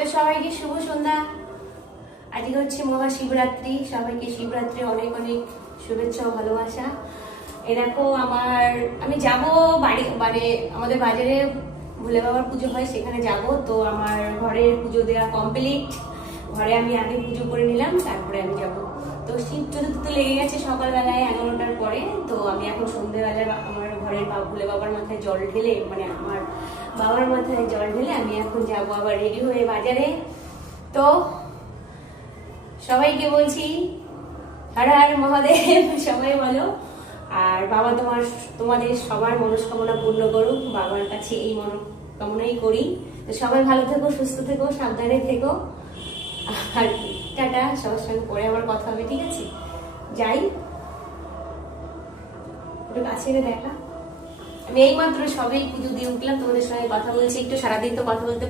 তো সবাইকে শুভ সন্ধ্যা। আজকে হচ্ছে মহাশিবরাত্রি, সবাইকে শিবরাত্রি অনেক অনেক শুভেচ্ছা ও ভালোবাসা। এরকম আমি যাব বাড়ি, মানে আমাদের বাজারে ভোলে বাবার পুজো হয়, সেখানে যাব। তো আমার ঘরের পুজো দেওয়া কমপ্লিট, ঘরে আমি আগে পুজো করে নিলাম, তারপরে আমি যাব। তো শিব চতুর্থী তো লেগে গেছে সকালবেলায় 11টার পরে। তো আমি এখন সন্ধ্যেবেলায় আমার ঘরের ভোলে বাবার মাথায় জল ঢেলে, মানে আমার বাবার মাথায় জল ঢেলে আমি এখন যাব আবার রেডি হয়ে বাজারে। তো সবাইকে বলছি হর হর মহাদেব, সবাই বলো। আর বাবা তোমাদের সবার মনস্কামনা পূর্ণ করুক, বাবার কাছে এই মনোকামনাই করি। তো সবাই ভালো থেকো, সুস্থ থেকো, সাবধানে থেকো। আর টাটা, সবার সঙ্গে পরে আবার কথা হবে, ঠিক আছে? যাই, একটু কাছে দেখা। আমি এইমাত্র সবাই পুজো দিয়ে উঠলাম, তোমাদের সঙ্গে কথা বলছি, একটু সারাদিন তো কথা বলতে